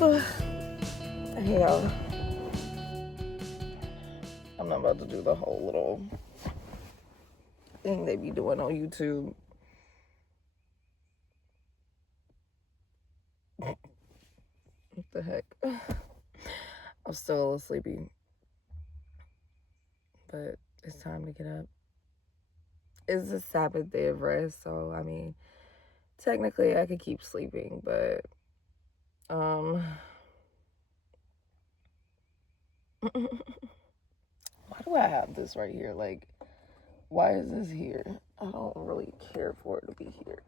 Hell, I'm not about to do the whole little thing they be doing on YouTube. What the heck? I'm still a little sleepy, but it's time to get up. It's a Sabbath day of rest, so I mean, technically I could keep sleeping, but why do I have this right here? Like, why is this here? I don't really care for it to be here.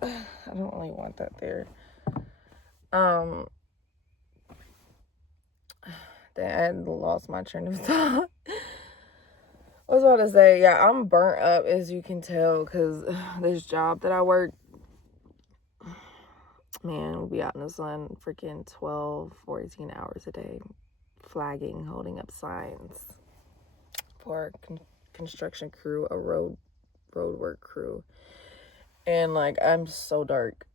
I don't really want that there. I lost my train of thought. I was about to say, yeah, I'm burnt up, as you can tell, because this job that I work, man, we'll be out in the sun freaking 12, 14 hours a day, flagging, holding up signs for a construction crew, a road work crew. And, like, I'm so dark.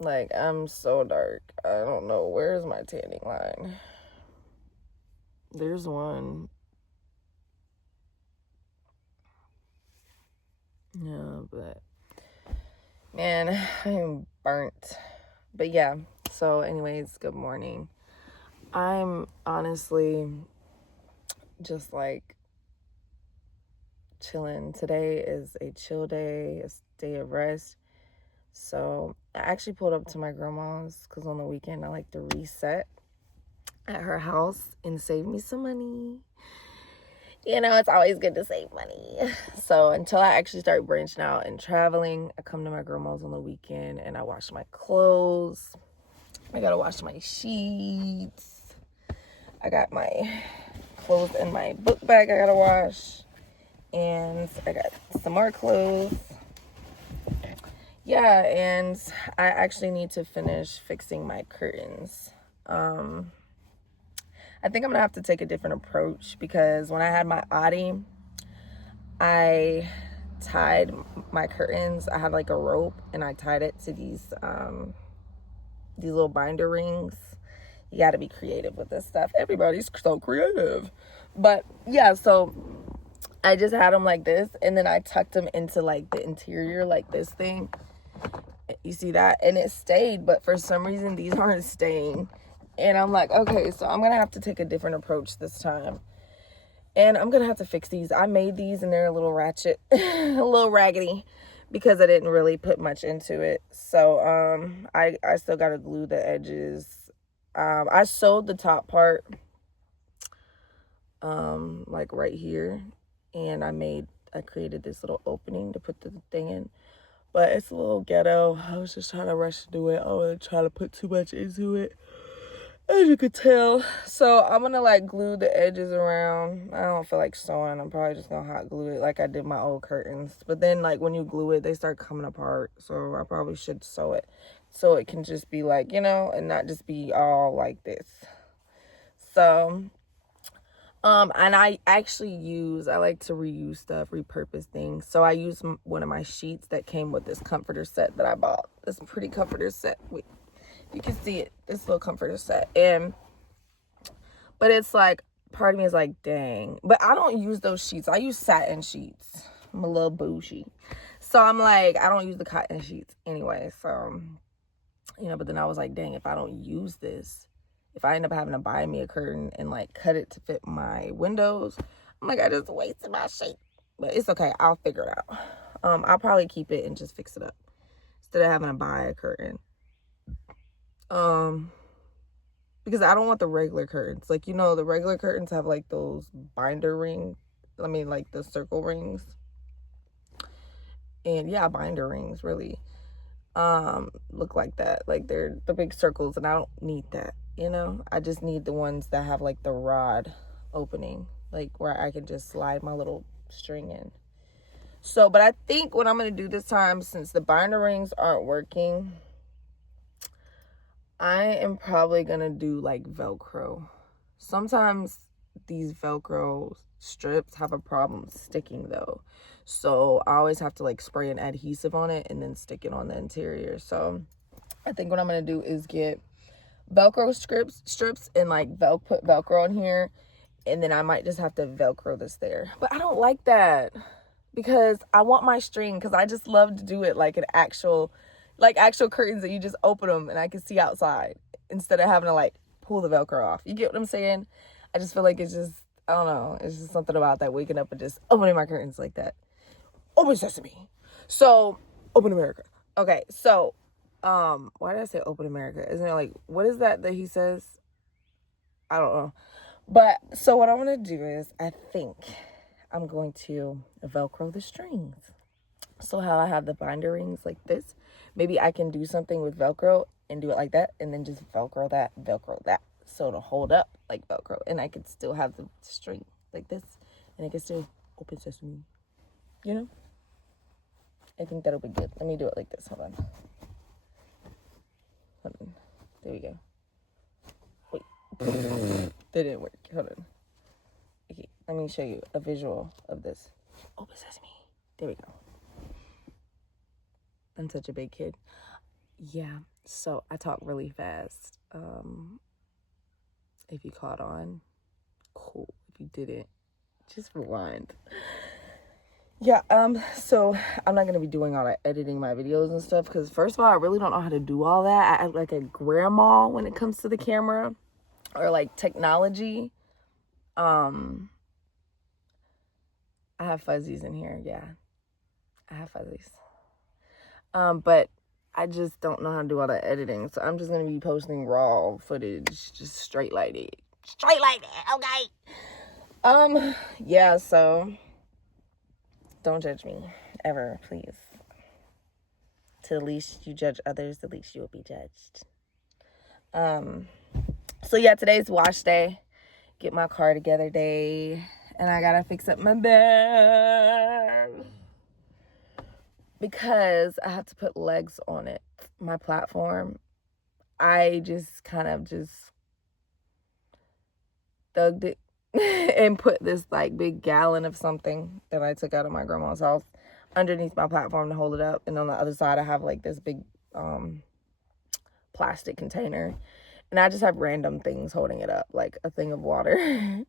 I don't know. Where's my tanning line? There's one. Yeah, but man, I'm burnt. But yeah, so anyways, good morning. I'm honestly just like chilling. Today is a chill day, a day of rest. So I actually pulled up to my grandma's because on the weekend I like to reset at her house and save me some money. You know, it's always good to save money. So until I actually start branching out and traveling, I come to my grandma's on the weekend and I wash my clothes. I gotta wash my sheets. I got my clothes in my book bag I gotta wash. And I got some more clothes. Yeah, and I actually need to finish fixing my curtains. I think I'm gonna have to take a different approach because when I had my Audi, I tied my curtains. I had like a rope and I tied it to these little binder rings. You got to be creative with this stuff. Everybody's so creative. But yeah, so I just had them like this and then I tucked them into like the interior, like this thing. You see that? And it stayed, but for some reason these aren't staying. And I'm like, okay, so I'm going to have to take a different approach this time. And I'm going to have to fix these. I made these and they're a little ratchet, a little raggedy because I didn't really put much into it. So I still got to glue the edges. I sewed the top part like right here. And I created this little opening to put the thing in. But it's a little ghetto. I was just trying to rush to do it. I wasn't trying to put too much into it, as you could tell. So I'm gonna like glue the edges around. I don't feel like sewing. I'm probably just gonna hot glue it like I did my old curtains. But then like when you glue it, they start coming apart. So I probably should sew it so it can just be like, you know, and not just be all like this. So and I like to reuse stuff, repurpose things. So I use one of my sheets that came with this comforter set that I bought. This pretty comforter set. Wait, you can see it. This little comforter set. But it's like, part of me is like, dang. But I don't use those sheets. I use satin sheets. I'm a little bougie. So I'm like, I don't use the cotton sheets anyway. So, you know, but then I was like, dang, if I don't use this, if I end up having to buy me a curtain and like cut it to fit my windows, I'm like, I just wasted my sheet. But it's okay. I'll figure it out. I'll probably keep it and just fix it up instead of having to buy a curtain. Because I don't want the regular curtains. Like, you know, the regular curtains have like those binder rings. I mean, like the circle rings. And yeah, binder rings really look like that. Like they're the big circles and I don't need that. You know, I just need the ones that have like the rod opening, like where I can just slide my little string in. So, but I think what I'm going to do this time, since the binder rings aren't working, I am probably going to do like Velcro. Sometimes these Velcro strips have a problem sticking though. So I always have to like spray an adhesive on it and then stick it on the interior. So I think what I'm going to do is get Velcro strips and like put Velcro on here, and then I might just have to Velcro this there. But I don't like that because I want my string, because I just love to do it like an actual curtains that you just open them and I can see outside instead of having to like pull the Velcro off. You get what I'm saying? I just feel like it's just, I don't know, it's just something about that, waking up and just opening my curtains like that. Open sesame. So, open America. Okay, so, why did I say open America? Isn't it like, what is that he says? I don't know. But, so what I want to do is, I think I'm going to Velcro the strings. So how I have the binder rings like this, maybe I can do something with Velcro and do it like that, and then just Velcro that, so it'll hold up like Velcro, and I could still have the string like this, and I can still open sesame, you know? I think that'll be good. Let me do it like this. Hold on. There we go. Wait. That didn't work. Hold on. Okay, let me show you a visual of this. Open sesame. There we go. I'm such a big kid. Yeah, so I talk really fast. If you caught on, cool. If you didn't, just rewind. Yeah, so I'm not gonna be doing all that editing my videos and stuff, because first of all, I really don't know how to do all that. I act like a grandma when it comes to the camera or like technology. I have fuzzies in here. Yeah, I have fuzzies. But I just don't know how to do all that editing. So I'm just going to be posting raw footage, just straight like it. Straight like that, okay? Yeah, so don't judge me ever, please. To the least you judge others, the least you will be judged. So yeah, today's wash day. Get my car together day. And I got to fix up my bed, because I have to put legs on it. My platform, I just kind of just thugged it and put this like big gallon of something that I took out of my grandma's house underneath my platform to hold it up. And on the other side, I have like this big plastic container. And I just have random things holding it up, like a thing of water.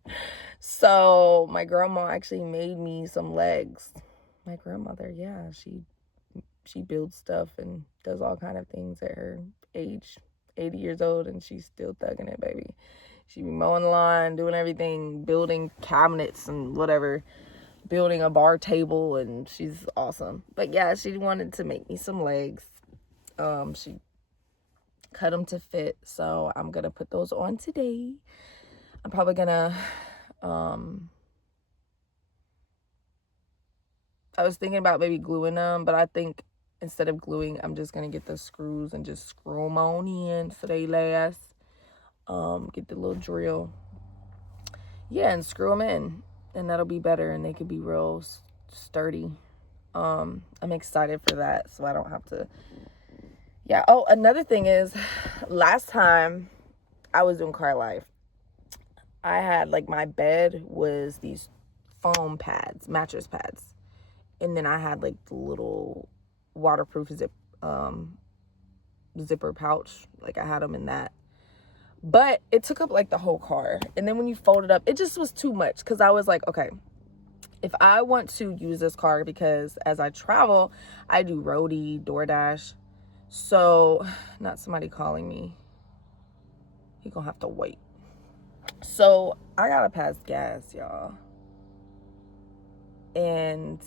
So my grandma actually made me some legs. My grandmother, yeah, she builds stuff and does all kind of things at her age, 80 years old, and she's still thugging it, baby. She be mowing the lawn, doing everything, building cabinets and whatever, building a bar table, and she's awesome. But yeah, she wanted to make me some legs. She cut them to fit, so I'm gonna put those on today. I'm probably gonna I was thinking about maybe gluing them, but I think instead of gluing, I'm just gonna get the screws and just screw them on in so they last. Get the little drill, yeah, and screw them in, and that'll be better, and they could be real sturdy. I'm excited for that, so I don't have to. Yeah. Oh, another thing is, last time I was doing car life, I had like my bed was these foam pads, mattress pads, and then I had like the little waterproof zipper pouch, like I had them in that. But it took up like the whole car, and then when you fold it up, it just was too much, because I was like, okay, if I want to use this car, because as I travel, I do roadie, DoorDash. So, not somebody calling me. He gonna have to wait. So, I gotta pass gas, y'all. And,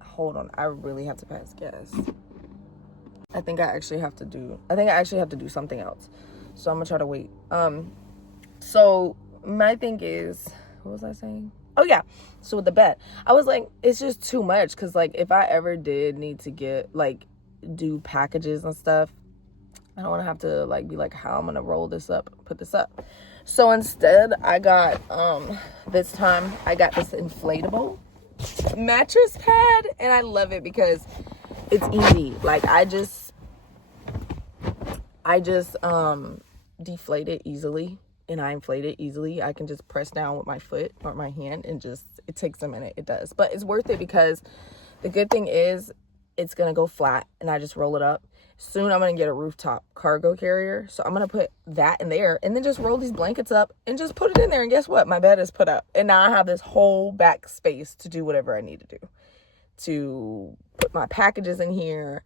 hold on, I really have to pass gas. I think I actually have to do something else. So, I'm gonna try to wait. So, my thing is, what was I saying? Oh yeah, so with the bed, I was like, it's just too much, because like if I ever did need to get like do packages and stuff, I don't want to have to like be like, how I'm gonna roll this up, put this up. So instead, I got this time I got this inflatable mattress pad, and I love it because it's easy. Like I just deflate it easily. And I inflate it easily. I can just press down with my foot or my hand, and just, it takes a minute. It does. But it's worth it, because the good thing is it's going to go flat, and I just roll it up. Soon I'm going to get a rooftop cargo carrier. So I'm going to put that in there and then just roll these blankets up and just put it in there. And guess what? My bed is put up. And now I have this whole back space to do whatever I need to do. To put my packages in here,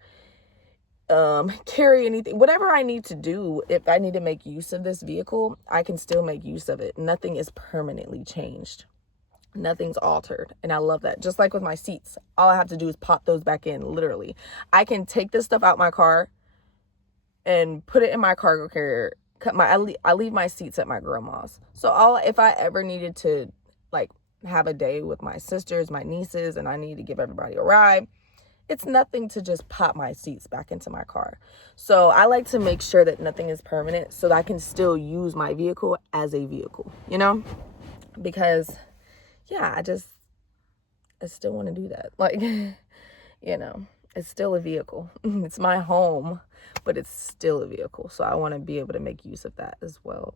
carry anything, whatever I need to do. If I need to make use of this vehicle, I can still make use of it. Nothing is permanently changed. Nothing's altered. And I love that. Just like with my seats, all I have to do is pop those back in. Literally, I can take this stuff out my car and put it in my cargo carrier. I leave my seats at my grandma's. So if I ever needed to like have a day with my sisters, my nieces, and I need to give everybody a ride, it's nothing to just pop my seats back into my car. So I like to make sure that nothing is permanent so that I can still use my vehicle as a vehicle, you know, because yeah, I still want to do that. Like, you know, it's still a vehicle. It's my home, but it's still a vehicle. So I want to be able to make use of that as well.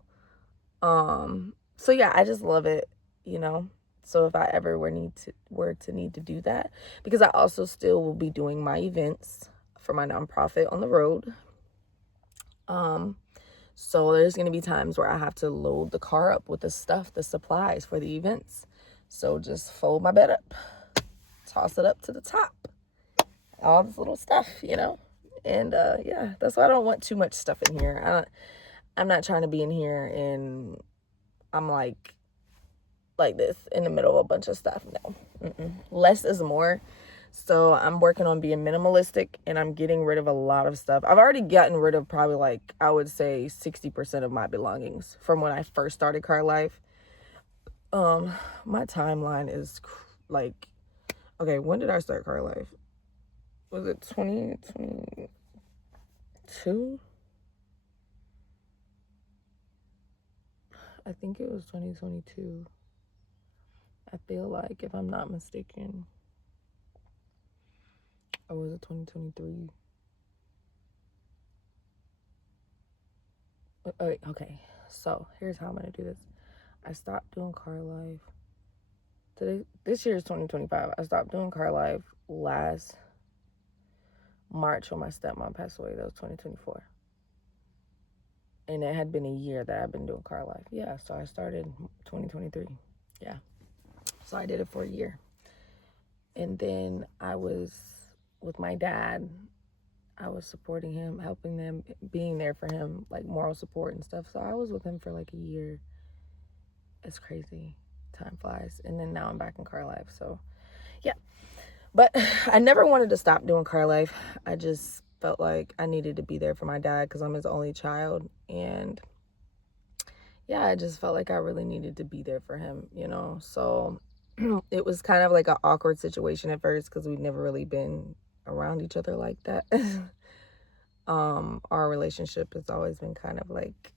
So yeah, I just love it, you know. So if I ever were to need to do that, because I also still will be doing my events for my nonprofit on the road. So there's going to be times where I have to load the car up with the stuff, the supplies for the events. So just fold my bed up, toss it up to the top, all this little stuff, you know. And yeah, that's why I don't want too much stuff in here. I'm not trying to be in here and I'm like this in the middle of a bunch of stuff. No. Less is more. So I'm working on being minimalistic and I'm getting rid of a lot of stuff. I've already gotten rid of probably like, I would say 60% of my belongings from when I first started Car Life. My timeline is like, okay, when did I start Car Life? Was it 2022? I think it was 2022. I feel like, if I'm not mistaken. Or was it 2023? Wait, okay. So here's how I'm gonna do this. I stopped doing Car Life. This year is 2025. I stopped doing Car Life last March when my stepmom passed away. That was 2024. And it had been a year that I've been doing Car Life. Yeah, so I started 2023. Yeah. So I did it for a year. And then I was with my dad. I was supporting him, helping them, being there for him, like moral support and stuff. So I was with him for like a year. It's crazy. Time flies. And then now I'm back in Car Life. So yeah. But I never wanted to stop doing Car Life. I just felt like I needed to be there for my dad because I'm his only child. And yeah, I just felt like I really needed to be there for him, you know. So it was kind of like an awkward situation at first because we'd never really been around each other like that. Our relationship has always been kind of like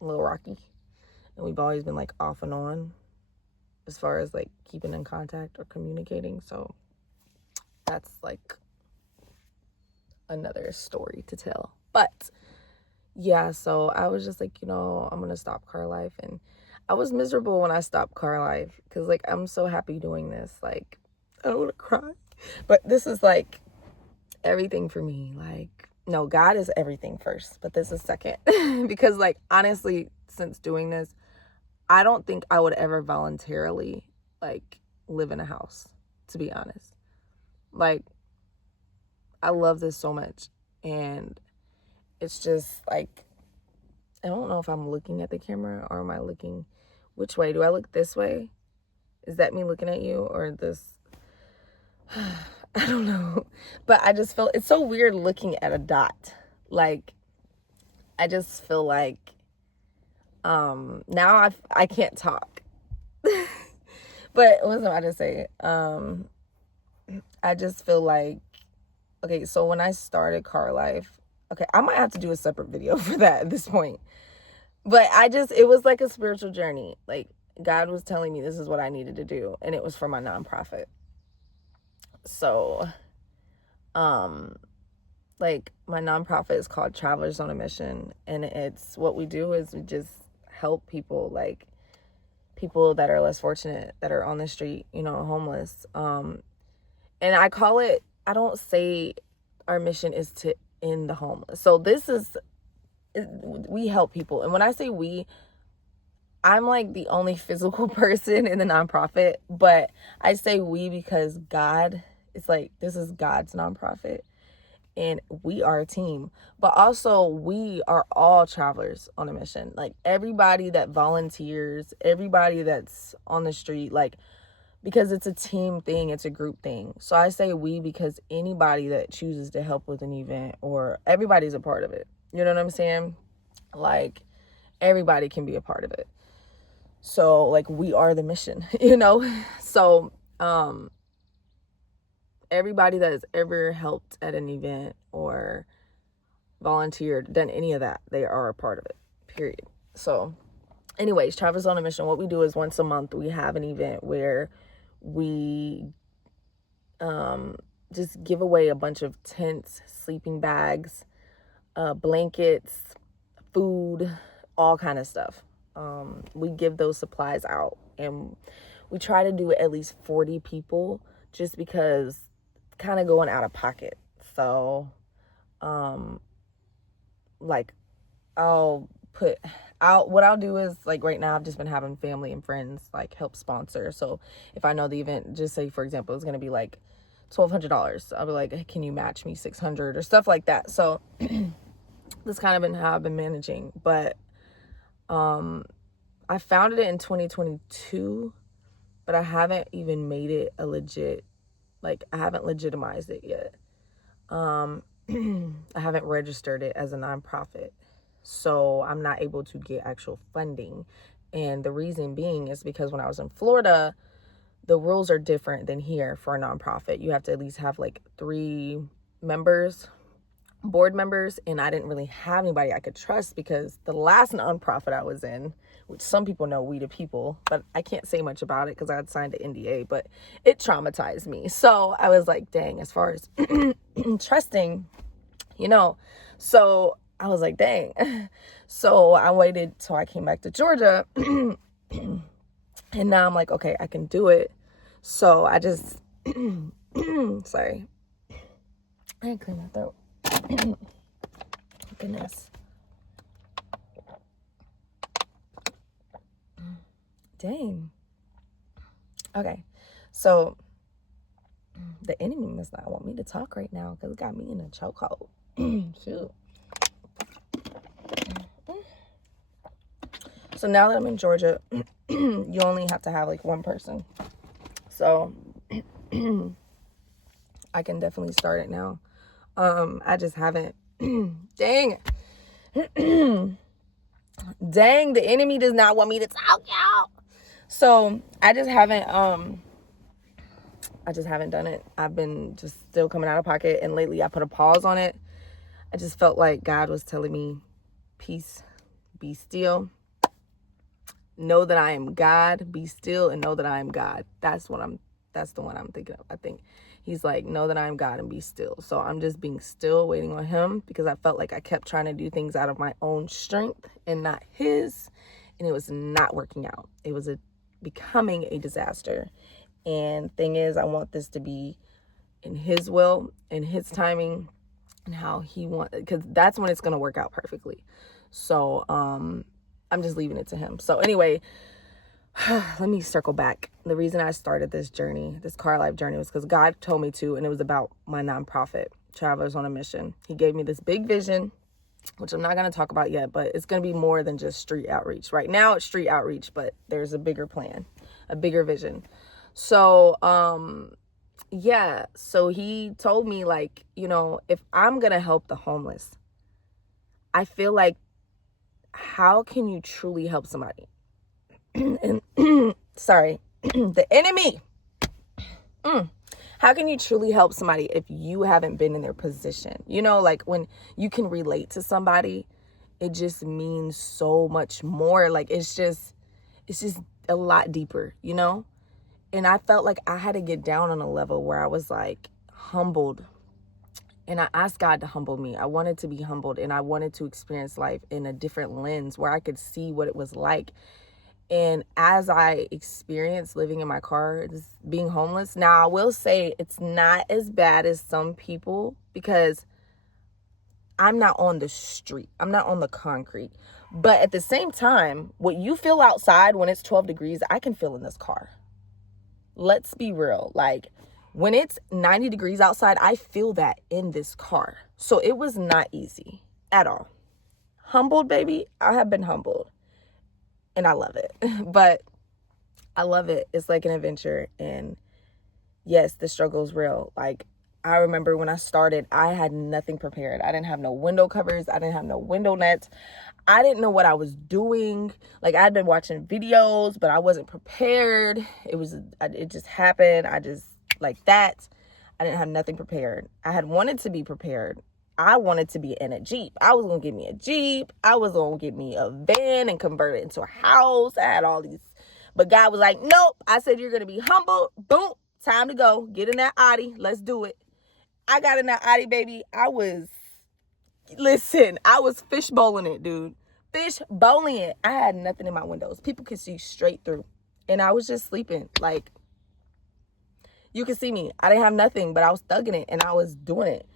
a little rocky, and we've always been like off and on as far as like keeping in contact or communicating. So that's like another story to tell. But yeah, so I was just like, you know, I'm gonna stop Car Life. And I was miserable when I stopped Car Life because like I'm so happy doing this. Like, I don't want to cry, but this is like everything for me. Like, no, God is everything first, but this is second. Because like honestly, since doing this, I don't think I would ever voluntarily like live in a house, to be honest. Like, I love this so much, and it's just like, I don't know if I'm looking at the camera or am I looking, which way? Do I look this way? Is that me looking at you or this? I don't know. But I just feel, it's so weird looking at a dot. Like, I just feel like, now I can't talk. But what was I about to say? I just feel like, okay, so when I started Car Life, okay, I might have to do a separate video for that at this point. But it was like a spiritual journey. Like, God was telling me this is what I needed to do. And it was for my nonprofit. So, like, my nonprofit is called Travelers on a Mission. And it's, what we do is we just help people, like, people that are less fortunate, that are on the street, you know, homeless. And I don't say our mission is to end the homeless. So we help people. And when I say we, I'm like the only physical person in the nonprofit, but I say we because God, it's like, this is God's nonprofit and we are a team, but also we are all travelers on a mission. Like everybody that volunteers, everybody that's on the street, like, because it's a team thing, it's a group thing. So I say we because anybody that chooses to help with an event, or everybody's a part of it. You know what I'm saying? Like everybody can be a part of it. So like we are the mission, you know? So everybody that has ever helped at an event or volunteered, done any of that, they are a part of it, period. So anyways, Travelers on a Mission, what we do is once a month we have an event where we just give away a bunch of tents, sleeping bags, blankets, food, all kind of stuff. We give those supplies out, and we try to do at least 40 people, just because kind of going out of pocket. So like what I'll do is, like, right now I've just been having family and friends like help sponsor. So if I know the event, just say for example it's gonna be like $1,200, I'll be like, hey, can you match me $600 or stuff like that. So that's kind of been how I've been managing. But I founded it in 2022, but I haven't even made it a legit, like I haven't legitimized it yet. I haven't registered it as a nonprofit, so I'm not able to get actual funding. And the reason being is because when I was in Florida, the rules are different than here for a nonprofit. You have to at least have like 3 board members, and I didn't really have anybody I could trust, because the last nonprofit I was in, which some people know, We the People, but I can't say much about it because I had signed an NDA, but it traumatized me. So I was like, dang, as far as trusting, you know, so I was like, dang. So I waited till I came back to Georgia and now I'm like, okay, I can do it. So I just, sorry, I didn't clear my throat. Goodness. Dang. Okay. So the enemy must not want me to talk right now because it got me in a chokehold. Shoot. So now that I'm in Georgia, you only have to have like 1 person. So I can definitely start it now. I just haven't. Dang. Dang, the enemy does not want me to talk, y'all. So I just haven't done it. I've been just still coming out of pocket, and lately I put a pause on it. I just felt like God was telling me, peace, be still. Know that I am God, be still, and know that I am God. That's the one I'm thinking of. I think he's like, know that I am God and be still. So I'm just being still, waiting on him, because I felt like I kept trying to do things out of my own strength and not his, and it was not working out. It was becoming a disaster. And thing is, I want this to be in his will and his timing and how he wants, because that's when it's going to work out perfectly. So I'm just leaving it to him. So anyway, let me circle back. The reason I started this journey, this car life journey, was because God told me to, and it was about my nonprofit, Travelers on a Mission. He gave me this big vision, which I'm not going to talk about yet, but it's going to be more than just street outreach. Right now it's street outreach, but there's a bigger plan, a bigger vision. So, yeah, so he told me, like, you know, if I'm going to help the homeless, I feel like, how can you truly help somebody? And sorry, the enemy. How can you truly help somebody if you haven't been in their position? You know, like when you can relate to somebody, it just means so much more. Like it's just a lot deeper, you know? And I felt like I had to get down on a level where I was like humbled. And I asked God to humble me. I wanted to be humbled, and I wanted to experience life in a different lens where I could see what it was like. And as I experienced living in my car, just being homeless, now I will say it's not as bad as some people because I'm not on the street. I'm not on the concrete. But at the same time, what you feel outside when it's 12 degrees, I can feel in this car. Let's be real. Like, when it's 90 degrees outside, I feel that in this car. So it was not easy at all. Humbled, baby. I have been humbled. And I love it. But I love it. It's like an adventure. And yes, the struggle is real. Like, I remember when I started, I had nothing prepared. I didn't have no window covers. I didn't have no window nets. I didn't know what I was doing. Like, I'd been watching videos, but I wasn't prepared. It just happened. Like that. I didn't have nothing prepared. I had wanted to be prepared. I wanted to be in a Jeep. I was going to get me a Jeep. I was going to get me a van and convert it into a house. I had all these. But God was like, nope. I said, you're going to be humble. Boom. Time to go. Get in that Audi. Let's do it. I got in that Audi, baby. I was fishbowling it, dude. Fishbowling it. I had nothing in my windows. People could see straight through. And I was just sleeping. Like, you could see me. I didn't have nothing, but I was thugging it. And I was doing it.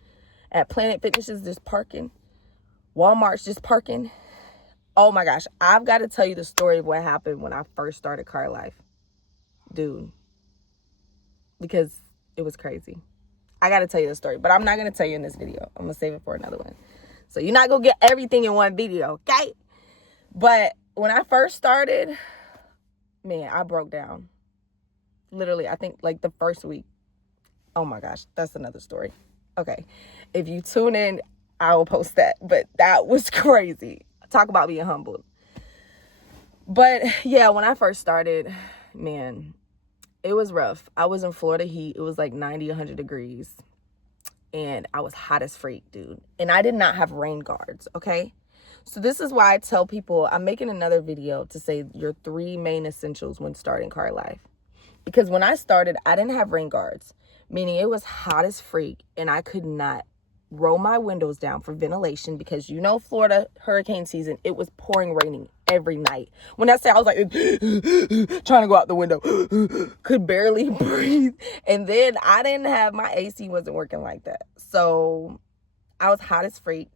At Planet Fitness is just parking. Walmart's just parking. Oh my gosh. I've got to tell you the story of what happened when I first started car life. Dude. Because it was crazy. I got to tell you the story. But I'm not going to tell you in this video. I'm going to save it for another one. So you're not going to get everything in one video. Okay? But when I first started, man, I broke down. Literally, I think like the first week. Oh my gosh. That's another story. Okay. If you tune in, I will post that. But that was crazy. Talk about being humbled. But yeah, when I first started, man, it was rough. I was in Florida heat. It was like 90, 100 degrees. And I was hot as freak, dude. And I did not have rain guards, okay? So this is why I tell people, I'm making another video to say your 3 main essentials when starting car life. Because when I started, I didn't have rain guards. Meaning it was hot as freak and I could not roll my windows down for ventilation because you know Florida hurricane season, it was pouring raining every night. When I say I was like trying to go out the window, could barely breathe. And then I didn't have, my AC wasn't working like that. So I was hot as freak.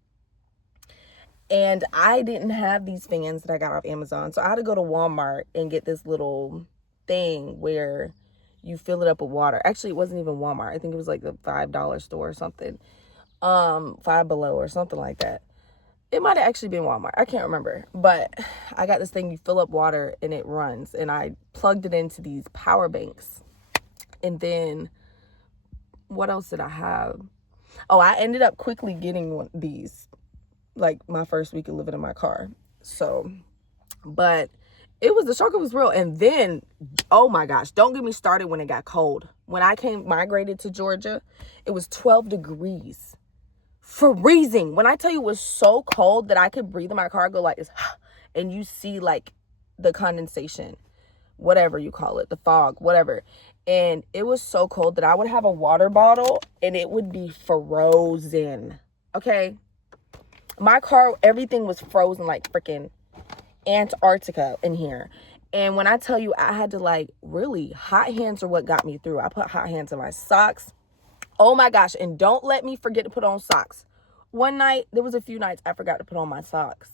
And I didn't have these fans that I got off Amazon. So I had to go to Walmart and get this little thing where you fill it up with water. Actually, it wasn't even Walmart. I think it was like a $5 store or something. Five Below or something like that. It might have actually been Walmart. I can't remember. But I got this thing, you fill up water and it runs. And I plugged it into these power banks. And then, what else did I have? Oh, I ended up quickly getting one of these. Like my first week of living in my car. So, but the struggle was real. And then, oh my gosh, don't get me started when it got cold. When I migrated to Georgia, it was 12 degrees. Freezing. When I tell you it was so cold that I could breathe in my car, go like this, and you see like the condensation, whatever you call it, the fog, whatever. And it was so cold that I would have a water bottle and it would be frozen. Okay. My car, everything was frozen like freaking Antarctica in here. And when I tell you, I had to like, really, hot hands are what got me through. I put hot hands in my socks. Oh my gosh. And don't let me forget to put on socks. One night, there was a few nights I forgot to put on my socks.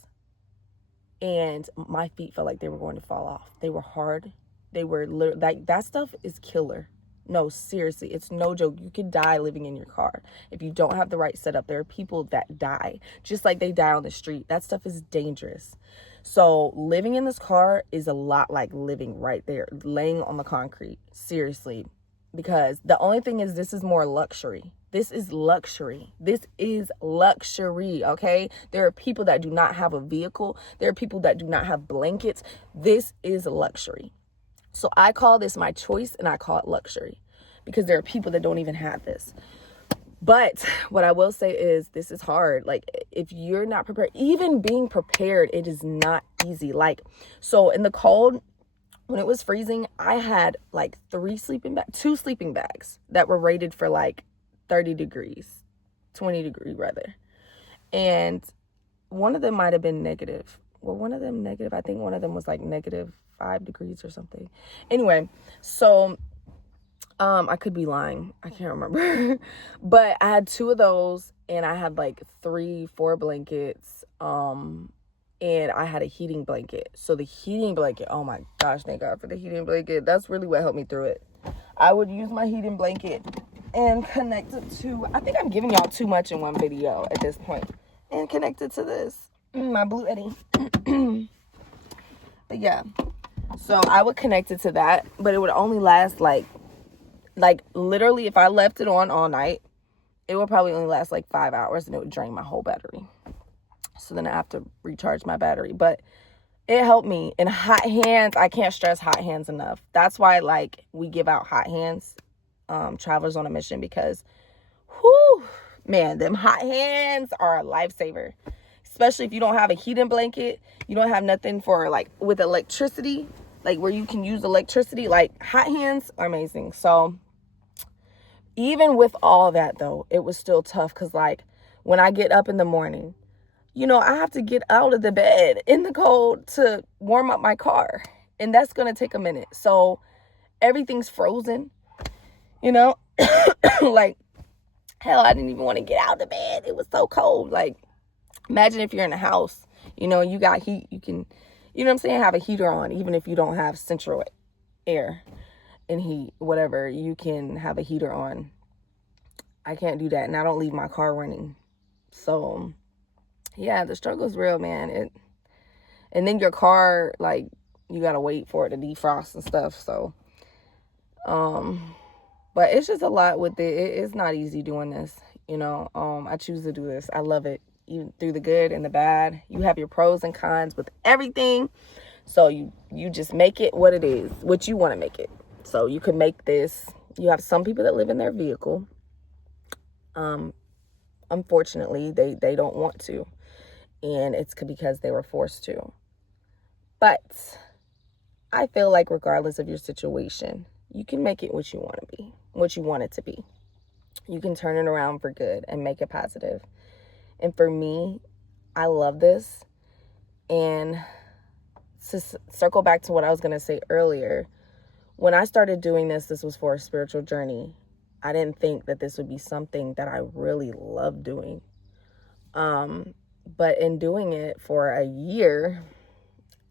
And my feet felt like they were going to fall off. They were hard. They were literally, like, that stuff is killer. No, seriously, it's no joke. You could die living in your car if you don't have the right setup. There are people that die just like they die on the street. That stuff is dangerous. So living in this car is a lot like living right there, laying on the concrete. Seriously, because the only thing is this is more luxury. This is luxury. This is luxury, okay? There are people that do not have a vehicle. There are people that do not have blankets. This is luxury. So I call this my choice and I call it luxury because there are people that don't even have this. But what I will say is this is hard. Like if you're not prepared, even being prepared, it is not easy. Like, so in the cold, when it was freezing, I had like 2 sleeping bags that were rated for like 30 degrees, 20 degree rather. And one of them might've been negative. were one of them negative? I think one of them was like -5 degrees or something. Anyway, so I could be lying. I can't remember. But I had 2 of those, and I had like 3-4 blankets. And I had a heating blanket. So the heating blanket, oh my gosh, thank God for the heating blanket. That's really what helped me through it. I would use my heating blanket and connect it to, I think I'm giving y'all too much in one video at this point. And connect it to this, my Blue Eddy. But yeah, so I would connect it to that, but it would only last like literally if I left it on all night, it would probably only last like 5 hours and it would drain my whole battery. So then I have to recharge my battery. But it helped me. And hot hands, I can't stress hot hands enough. That's why, like, we give out hot hands, Travelers on a Mission, because, whew, man, them hot hands are a lifesaver. Especially if you don't have a heating blanket, you don't have nothing for, like, with electricity, like, where you can use electricity. Like, hot hands are amazing. So, even with all that, though, it was still tough. Because, like, when I get up in the morning, you know, I have to get out of the bed in the cold to warm up my car. And that's going to take a minute. So everything's frozen, you know, like, hell, I didn't even want to get out of the bed. It was so cold. Like, imagine if you're in a house, you know, you got heat, you can, you know what I'm saying, have a heater on, even if you don't have central air and heat, whatever, you can have a heater on. I can't do that. And I don't leave my car running. So yeah, the struggle is real, man. And then your car, like, you gotta wait for it to defrost and stuff. So, but it's just a lot with it. It's not easy doing this, you know. I choose to do this. I love it, even through the good and the bad. You have your pros and cons with everything. So you just make it what it is, what you want to make it. So you can make this. You have some people that live in their vehicle. Unfortunately, they don't want to. And it's because they were forced to. But I feel like regardless of your situation, you can make it what you want to be, what you want it to be. You can turn it around for good and make it positive. And for me, I love this. And to circle back to what I was going to say earlier, when I started doing this was for a spiritual journey. I didn't think that this would be something that I really love doing. But in doing it for a year,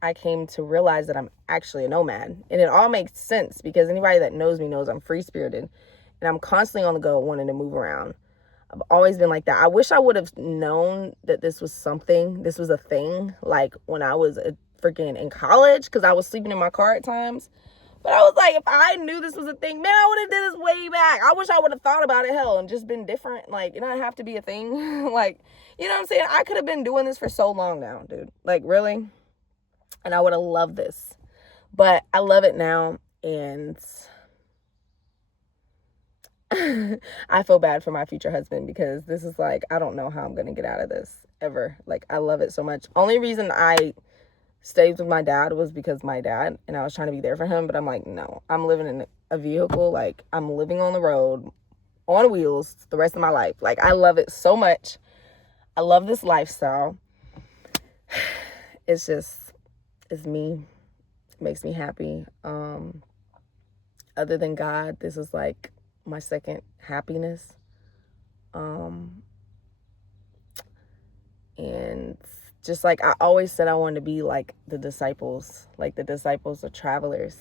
I came to realize that I'm actually a nomad. And it all makes sense because anybody that knows me knows I'm free-spirited. And I'm constantly on the go wanting to move around. I've always been like that. I wish I would have known that this was a thing, like when I was freaking in college, because I was sleeping in my car at times. But I was like, if I knew this was a thing, man, I would have did this way back. I wish I would have thought about it, hell, and just been different. Like, it don't have to be a thing. Like, you know what I'm saying? I could have been doing this for so long now, dude. Like, really? And I would have loved this. But I love it now, and I feel bad for my future husband because this is like, I don't know how I'm going to get out of this, ever. Like, I love it so much. Only reason I stayed with my dad was because my dad, and I was trying to be there for him, but I'm like, no, I'm living in a vehicle. Like, I'm living on the road on wheels the rest of my life. Like, I love it so much. I love this lifestyle. It's me. It makes me happy. Other than God, this is like my second happiness. And just like I always said, I wanted to be like the disciples of travelers.